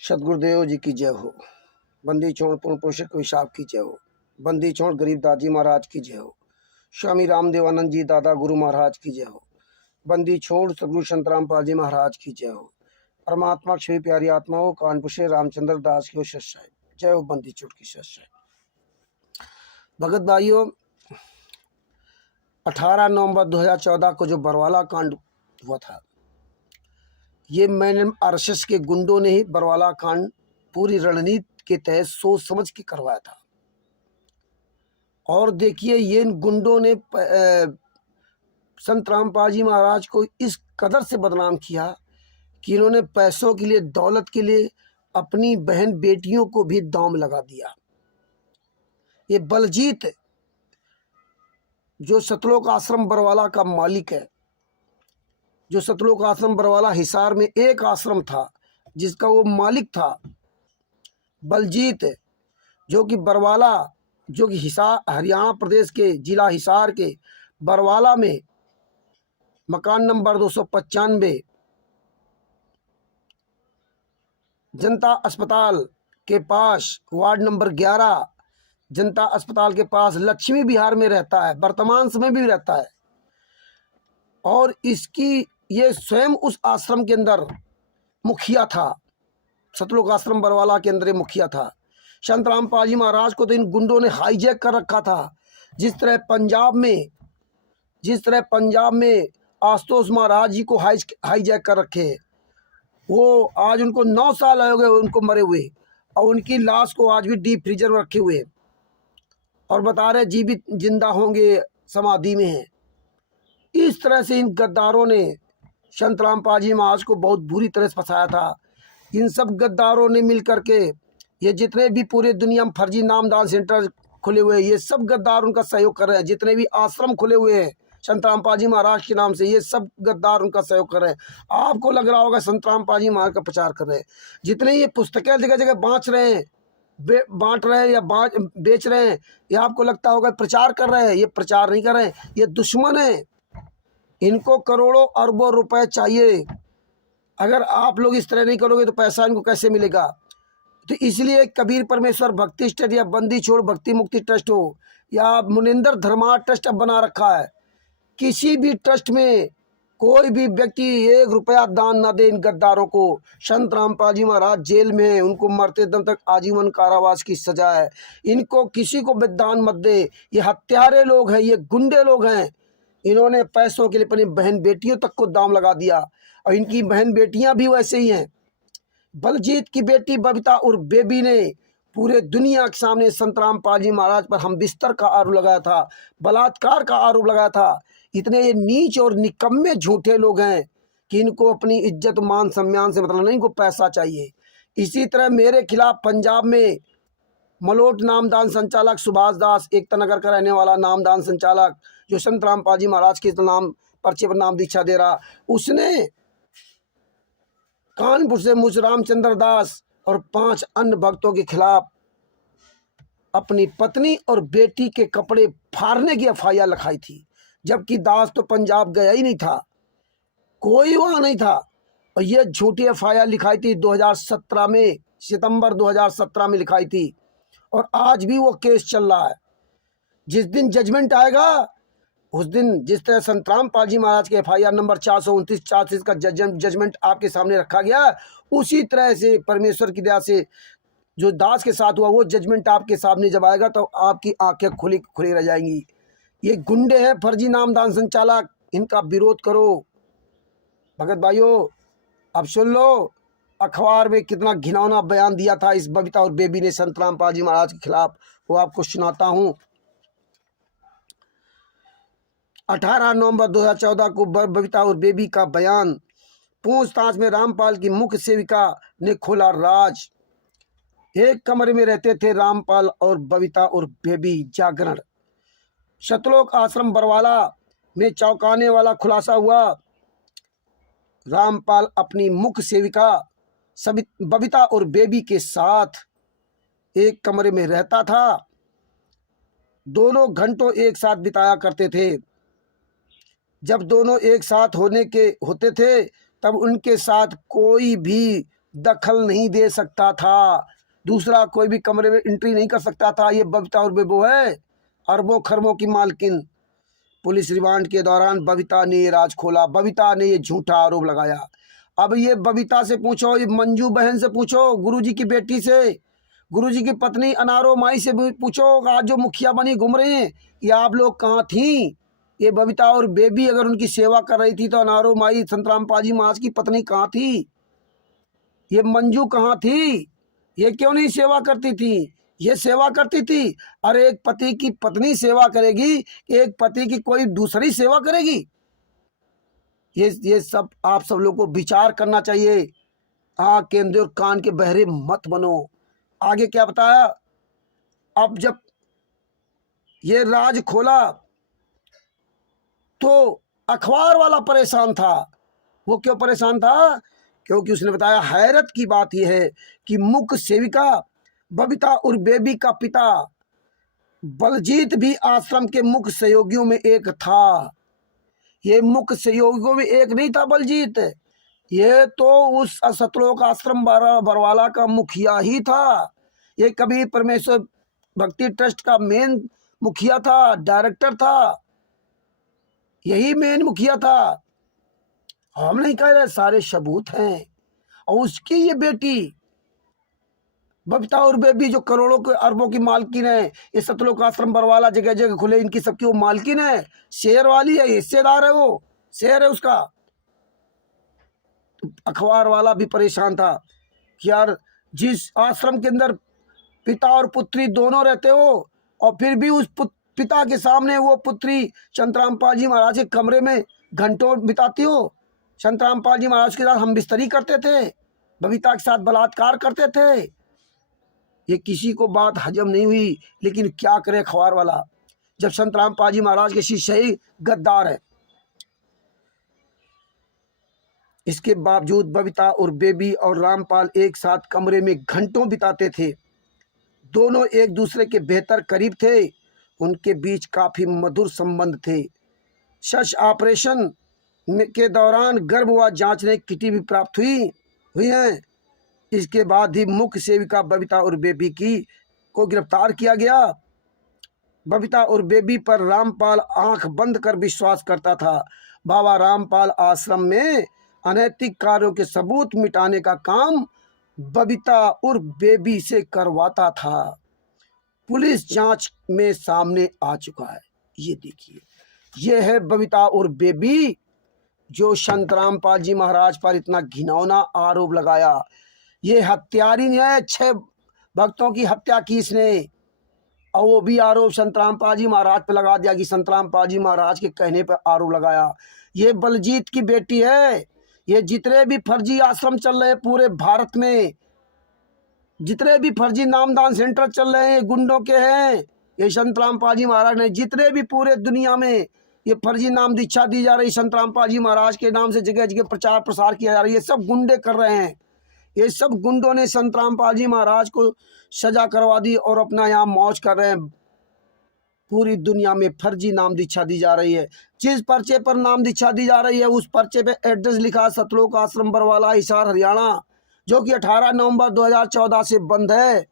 सतगुरुदेव जी की जय हो। बंदी छोड़ पूर्ण पोषक विशाख की जय हो। बंदी छोड़ गरीब दाजी महाराज की जय हो। स्वामी रामदेवानंद जी दादा गुरु महाराज की जय हो। बंदी छोड़ सदगुरु संत रामपाल जी महाराज की जय हो। परमात्मा छवि प्यारी आत्माओं कानपुर से रामचंद्र दास की सत साहिब जय हो। बंदी छोड़ की सत साहिब। भगत भाइयों, 18 नवंबर 2014 को जो बरवाला कांड हुआ था, ये मैंने आरएसएस के गुंडों ने ही बरवाला कांड पूरी रणनीति के तहत सोच समझ के करवाया था। और देखिए, ये इन गुंडों ने संत रामपाल जी महाराज को इस कदर से बदनाम किया कि इन्होंने पैसों के लिए, दौलत के लिए अपनी बहन बेटियों को भी दांव लगा दिया। ये बलजीत, जो सतलोक आश्रम बरवाला का मालिक है, जो सतलोक आश्रम बरवाला हिसार में एक आश्रम था जिसका वो मालिक था, बलजीत, जो कि बरवाला, जो कि हिसार हरियाणा प्रदेश के जिला हिसार के बरवाला में मकान नंबर 295 जनता अस्पताल के पास, वार्ड नंबर 11 जनता अस्पताल के पास लक्ष्मी विहार में रहता है, वर्तमान समय भी रहता है। और इसकी ये स्वयं उस आश्रम के अंदर मुखिया था, सतलोक आश्रम बरवाला के अंदर ये मुखिया था। संत रामपाल जी महाराज को तो इन गुंडों ने हाईजैक कर रखा था। जिस तरह पंजाब में आशुतोष महाराज जी को हाईजैक कर रखे, वो आज उनको 9 साल हो गए उनको मरे हुए, और उनकी लाश को आज भी डीप फ्रीजर में रखे हुए और बता रहे जीवित जिंदा होंगे, समाधि में हैं। इस तरह से इन गद्दारों ने संत रामपाल जी महाराज को बहुत बुरी तरह से फंसाया था। इन सब गद्दारों ने मिल करके, ये जितने भी पूरे दुनिया में फर्जी नामदान सेंटर खुले हुए हैं, ये सब गद्दार उनका सहयोग कर रहे हैं। जितने भी आश्रम खुले हुए हैं संत रामपाल जी महाराज के नाम से, ये सब गद्दार उनका सहयोग कर रहे हैं। आपको लग रहा होगा संत रामपाल जी महाराज का प्रचार कर रहे हैं। जितने ये पुस्तकें जगह जगह बांट रहे हैं या बेच रहे हैं, ये आपको लगता होगा प्रचार कर रहे हैं। ये प्रचार नहीं कर रहे हैं, ये दुश्मन है। इनको करोड़ों अरबों रुपए चाहिए। अगर आप लोग इस तरह नहीं करोगे तो पैसा इनको कैसे मिलेगा? तो इसलिए कबीर परमेश्वर भक्ति ट्रस्ट या बंदी छोड़ भक्ति मुक्ति ट्रस्ट हो या मुनिंदर धर्मा ट्रस्ट अब बना रखा है, किसी भी ट्रस्ट में कोई भी व्यक्ति 1 रुपया दान ना दे इन गद्दारों को। संत रामपाल जी महाराज जेल में हैं, उनको मरते दम तक आजीवन कारावास की सजा है। इनको किसी को भी दान मत दे। ये हत्यारे लोग हैं, ये गुंडे लोग हैं। इन्होंने पैसों के लिए अपनी बहन बेटियों तक को दाम लगा दिया, और इनकी बहन बेटियां भी वैसे ही हैं। बलजीत की बेटी बबीता और बेबी ने पूरे दुनिया के सामने संत रामपाल जी महाराज पर हम बिस्तर का आरोप लगाया था, बलात्कार का आरोप लगाया था। इतने ये नीच और निकम्मे झूठे लोग हैं कि इनको अपनी इज्जत मान सम्मान से मतलब नहीं, इनको पैसा चाहिए। इसी तरह मेरे खिलाफ पंजाब में मलोट नामदान संचालक सुभाष दास, एकता नगर का रहने वाला नामदान संचालक, जो संत रामपाल जी महाराज के नाम पर्चे पर नाम दीक्षा दे रहा, उसने कानपुर से मुझ रामचंद्र दास और 5 अन्य भक्तों के खिलाफ अपनी पत्नी और बेटी के कपड़े फाड़ने की एफआईआर लिखाई थी। जबकि दास तो पंजाब गया ही नहीं था, कोई वहां नहीं था। और ये झूठी एफआईआर लिखाई थी 2017 में, सितंबर 2017 में लिखाई थी, और आज भी वो केस चल रहा है। जिस दिन जजमेंट आएगा उस दिन, जिस तरह संत रामपाल जी महाराज के एफआईआर नंबर 429 का जजमेंट आपके सामने रखा गया, उसी तरह से परमेश्वर की दया से जो दास के साथ हुआ वो जजमेंट आपके सामने जब आएगा तो आपकी आंखें खुली खुली रह जाएंगी। ये गुंडे हैं, फर्जी नामदान संचालक, इनका विरोध करो। भगत भाइयों, अब सुन लो, अखबार में कितना घिनौना बयान दिया था इस बबीता और बेबी ने संत रामपाल जी महाराज के खिलाफ, वो आपको सुनाता हूँ। 18 नवंबर 2014 को बबीता और बेबी का बयान। पूछताछ में रामपाल की मुख्य सेविका ने खोला राज। एक कमरे में रहते थे रामपाल और बबीता और बेबी। जागरण। सतलोक आश्रम बरवाला में चौंकाने वाला खुलासा हुआ। रामपाल अपनी मुख्य सेविका बबीता और बेबी के साथ एक कमरे में रहता था। दोनों घंटों एक साथ बिताया करते थे। जब दोनों एक साथ होते थे तब उनके साथ कोई भी दखल नहीं दे सकता था, दूसरा कोई भी कमरे में एंट्री नहीं कर सकता था। ये बबीता और बेबो है, अरबों खरबों की मालकिन। पुलिस रिमांड के दौरान बबीता ने ये राज खोला, बबीता ने ये झूठा आरोप लगाया। अब ये बबीता से पूछो, ये मंजू बहन से पूछो, गुरुजी की बेटी से, गुरुजी की पत्नी अनारो माई से भी पूछो, आज जो मुखिया बनी घूम रही हैं, ये आप लोग कहाँ थी? ये बबीता और बेबी अगर उनकी सेवा कर रही थी तो अनारो माई संतराम पाजी महाराज की पत्नी कहाँ थी? ये मंजू कहाँ थी? ये क्यों नहीं सेवा करती थी? ये सेवा करती थी। अरे एक पति की पत्नी सेवा करेगी, एक पति की कोई दूसरी सेवा करेगी? ये सब आप सब लोगों को विचार करना चाहिए। आँख के अंधे और कान के बहरे मत बनो। आगे क्या बताया? अब जब ये राज खोला तो अखबार वाला परेशान था। वो क्यों परेशान था? क्योंकि उसने बताया, हैरत की बात यह है कि मुख्य सेविका बबीता और बेबी का पिता बलजीत भी आश्रम के मुख्य सहयोगियों में एक था। ये मुख्य सहयोगियों में एक नहीं था बलजीत, ये तो उस सतलोक आश्रम बरवाला का मुखिया ही था। ये कभी परमेश्वर भक्ति ट्रस्ट का मेन मुखिया था, डायरेक्टर था, यही मेन मुखिया था। हम नहीं कह रहे, सारे सबूत हैं। और उसकी ये बेटी बबीता और बेबी जो करोड़ों के अरबों की मालकिन है, ये सतलोक आश्रम बरवाला जगह जगह खुले, इनकी सबकी वो मालकिन है, शेयर वाली है, हिस्सेदार है, वो शेयर है उसका। अखबार वाला भी परेशान था कि यार जिस आश्रम के अंदर पिता और पुत्री दोनों रहते हो और फिर भी उस पिता के सामने वो पुत्री संतराम पाल जी महाराज के कमरे में घंटों बिताती हो। संतराम पाल जी महाराज के साथ हम बिस्तरी करते थे, बबीता के साथ बलात्कार करते थे। ये किसी को बात हजम नहीं हुई, लेकिन क्या करे अखबार वाला, जब संतराम पाल जी महाराज के शिष्य ही गद्दार है। इसके बावजूद बबीता और बेबी और रामपाल एक साथ कमरे में घंटों बिताते थे। दोनों एक दूसरे के बेहतर करीब थे, उनके बीच काफी मधुर संबंध थे। शश ऑपरेशन के दौरान गर्भ व जांचने किटी भी प्राप्त हुई हैं। इसके बाद ही मुख्य सेविका बबीता और बेबी को गिरफ्तार किया गया। बबीता और बेबी पर रामपाल आंख बंद कर विश्वास करता था। बाबा रामपाल आश्रम में अनैतिक कार्यों के सबूत मिटाने का काम बबीता और बेबी से करवाता था। पुलिस जांच में सामने आ चुका है। ये देखिए, ये है बबीता और बेबी जो संतराम पाल जी महाराज पर इतना घिनौना आरोप लगाया। ये हत्यारी नहीं है, 6 भक्तों की हत्या की इसने, और वो भी आरोप संतराम पाल जी महाराज पे लगा दिया कि संतराम पाल जी महाराज के कहने पर आरोप लगाया। ये बलजीत की बेटी है। ये जितने भी फर्जी आश्रम चल रहे हैं पूरे भारत में, जितने भी फर्जी नामदान सेंटर चल रहे हैं, गुंडों के हैं। ये संतराम पाल जी महाराज ने जितने भी पूरे दुनिया में ये फर्जी नाम दीक्षा दी जा रही, संतराम पाल जी महाराज के नाम से जगह जगह प्रचार प्रसार किया जा रहा है, ये सब गुंडे कर रहे हैं। ये सब गुंडों ने संतराम पाल जी महाराज को सजा करवा दी और अपना यहाँ मौज कर रहे हैं। पूरी दुनिया में फर्जी नाम दीक्षा दी जा रही है। जिस पर्चे पर नाम दीक्षा दी जा रही है उस पर्चे पे एड्रेस लिखा सतलोक आश्रम बरवाला, हिसार, हरियाणा, जो कि 18 नवंबर 2014 से बंद है।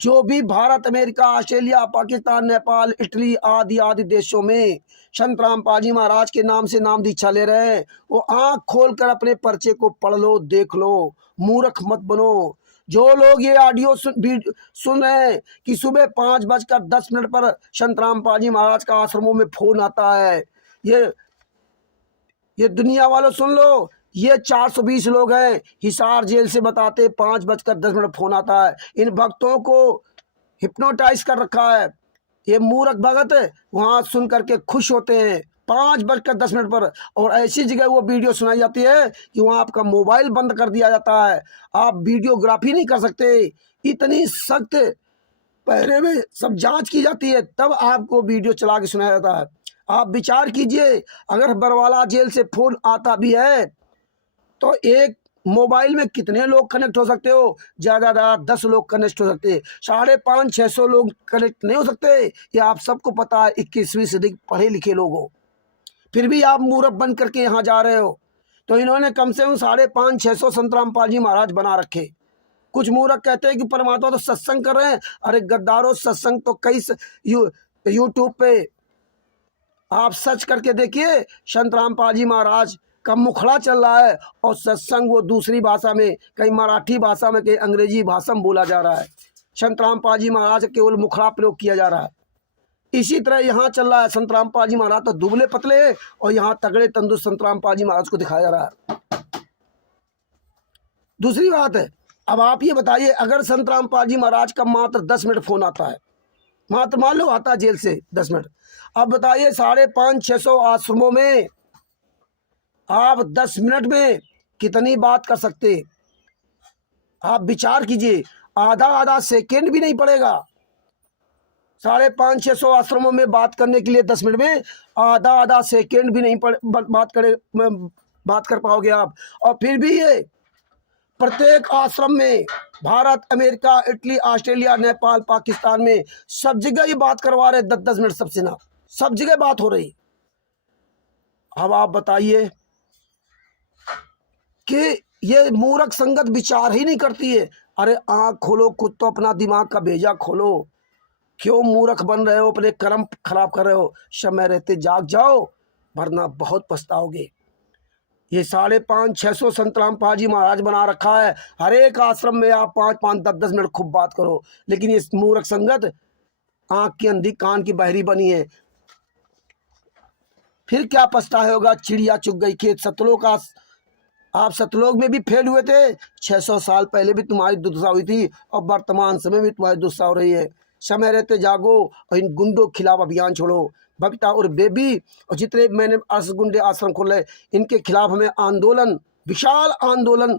जो भी Bharat, America, Australia, Pakistan, Nepal, Italy आदि आदि देशों में संतराम पाल जी महाराज के नाम से नाम दीक्षा ले रहे हैं, वो आंख खोलकर अपने पर्चे को पढ़ लो, देख लो, मूर्ख मत बनो। जो लोग ये ऑडियो सुन रहे हैं कि सुबह 5:10 पर संतराम पाल जी महाराज का आश्रमों में फोन आता है, ये दुनिया वालों सुन लो, ये 420 लोग हैं हिसार जेल से बताते 5:10 फोन आता है। इन भक्तों को हिप्नोटाइज कर रखा है। ये मूर्ख भगत वहां सुन करके खुश होते हैं 5:10 पर, और ऐसी जगह वो वीडियो सुनाई जाती है कि वहां आपका मोबाइल बंद कर दिया जाता है, आप वीडियोग्राफी नहीं कर सकते। इतनी सख्त पहरे में सब जांच की जाती है, तब आपको वीडियो चला के सुनाया जाता है। आप विचार कीजिए, अगर बरवाला जेल से फोन आता भी है तो एक मोबाइल में कितने लोग कनेक्ट हो सकते हो? ज़्यादा 10 लोग कनेक्ट हो सकते हैं, 550-600 लोग कनेक्ट नहीं हो सकते। ये आप सबको पता है, 21वीं सदी पढ़े लिखे लोग हो, फिर भी आप मूर्ख बन करके यहाँ जा रहे हो। तो इन्होंने कम से कम 550-600 संत रामपाल जी महाराज बना रखे। कुछ मूर्ख कहते हैं कि परमात्मा तो सत्संग कर रहे हैं। अरे गद्दारों, सत्संग तो कई यूट्यूब पे आप सर्च करके देखिए, संत रामपाल जी महाराज का मुखड़ा चल रहा है और सत्संग वो दूसरी भाषा में, कहीं मराठी भाषा में, कहीं अंग्रेजी भाषा में बोला जा रहा है। संत रामपाल जी महाराज केवल मुखड़ा प्रयोग किया जा रहा है। इसी तरह यहाँ चल रहा है। संत रामपाल जी महाराज तो दुबले पतले हैं और यहाँ तगड़े तंदुरुस्त संत रामपाल जी महाराज को दिखाया जा रहा है। दूसरी बात है, अब आप ये बताइए, अगर संत रामपाल जी महाराज का मात्र 10 मिनट फोन आता है, मात्र मान लो आता है जेल से 10 मिनट, अब बताइए 550-600 आश्रमों में आप 10 मिनट में कितनी बात कर सकते? आप विचार कीजिए, आधा सेकेंड भी नहीं पड़ेगा। 550-600 आश्रमों में बात करने के लिए 10 मिनट में आधा सेकेंड भी नहीं बात कर पाओगे आप। और फिर भी ये प्रत्येक आश्रम में Bharat, America, Italy, Australia, Nepal, Pakistan में सब जगह ये बात करवा रहे 10-10 मिनट सबसे ना, सब जगह बात हो रही। अब आप बताइए कि ये मूर्ख संगत विचार ही नहीं करती है। अरे आँख खोलो, खुद तो अपना दिमाग का भेजा खोलो। क्यों मूर्ख बन रहे हो, अपने कर्म खराब कर रहे हो? समय रहते जाग जाओ, वरना बहुत पछताओगे। ये 550-600 संत रामपाल जी महाराज बना रखा है। हर एक आश्रम में आप 5-5, 10-10 मिनट खूब बात करो, लेकिन ये मूर्ख संगत आँख की अंधी, कान की बहरी बनी है। फिर क्या पछताए होगा? चिड़िया चुग गई खेत। सतलोक का आप सतलोक में भी फेल हुए थे। 600 साल पहले भी तुम्हारी दुर्दशा हुई थी और वर्तमान समय में तुम्हारी दुर्दशा हो रही है। समय रहते जागो और इन गुंडों के खिलाफ अभियान छोड़ो। बबीता और बेबी और जितने मैंने गुंडे आश्रम खोले, इनके खिलाफ हमें आंदोलन, विशाल आंदोलन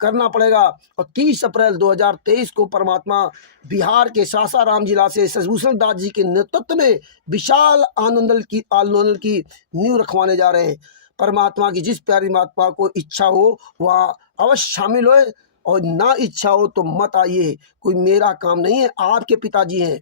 करना पड़ेगा। और 30 अप्रैल 2023 को परमात्मा बिहार के सासाराम जिला से शशिभूषण दास जी के नेतृत्व में विशाल आंदोलन की नींव रखवाने जा रहे हैं। परमात्मा की जिस प्यारी महात्मा को इच्छा हो वह अवश्य शामिल हो, और ना इच्छा हो तो मत आइए। कोई मेरा काम नहीं है, आपके पिताजी हैं।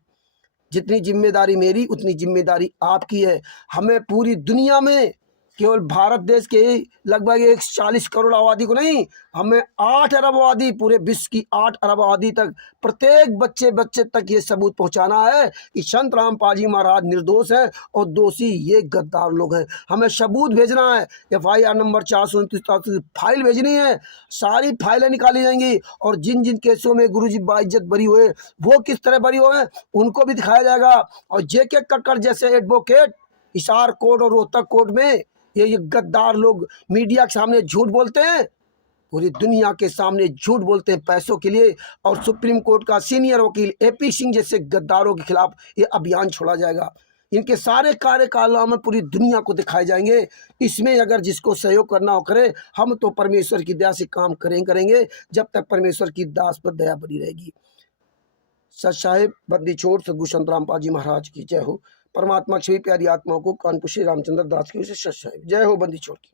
जितनी जिम्मेदारी मेरी उतनी जिम्मेदारी आपकी है। हमें पूरी दुनिया में, केवल भारत देश के लगभग 140 करोड़ आबादी को नहीं, हमें 8 अरब आबादी, पूरे विश्व की 8 अरब आबादी तक, प्रत्येक बच्चे तक ये सबूत पहुंचाना है कि संत रामपाल जी महाराज निर्दोष हैं और दोषी ये गद्दार लोग हैं। हमें सबूत भेजना है। FIR नंबर 429 फाइल भेजनी है। सारी फाइलें निकाली जाएंगी और जिन जिन केसों में गुरुजी बाइज्जत बरी हुए, वो किस तरह बरी हुए उनको भी दिखाया जाएगा। और JK कक्कड़ जैसे एडवोकेट हिसार कोर्ट और रोहतक कोर्ट में ये गद्दार लोग मीडिया के सामने झूठ बोलते हैं, पूरी दुनिया के सामने झूठ बोलते हैं पैसों के लिए। और सुप्रीम कोर्ट का सीनियर वकील AP सिंह जैसे गद्दारों के खिलाफ ये अभियान छोड़ा जाएगा। इनके सारे कार्यकाल में पूरी दुनिया को दिखाए जाएंगे। इसमें अगर जिसको सहयोग करना हो करे। हम तो परमेश्वर की दया से काम करेंगे जब तक परमेश्वर की दास पर दया बनी रहेगी। सच साहेब बंदी छोड़ सदगुरु संत रामपाल जी महाराज की जय हो। परमात्मा की प्यारी आत्माओं को कानपुर श्री रामचंद्र दास की सच साहेब जय हो। बंदी छोड़ की।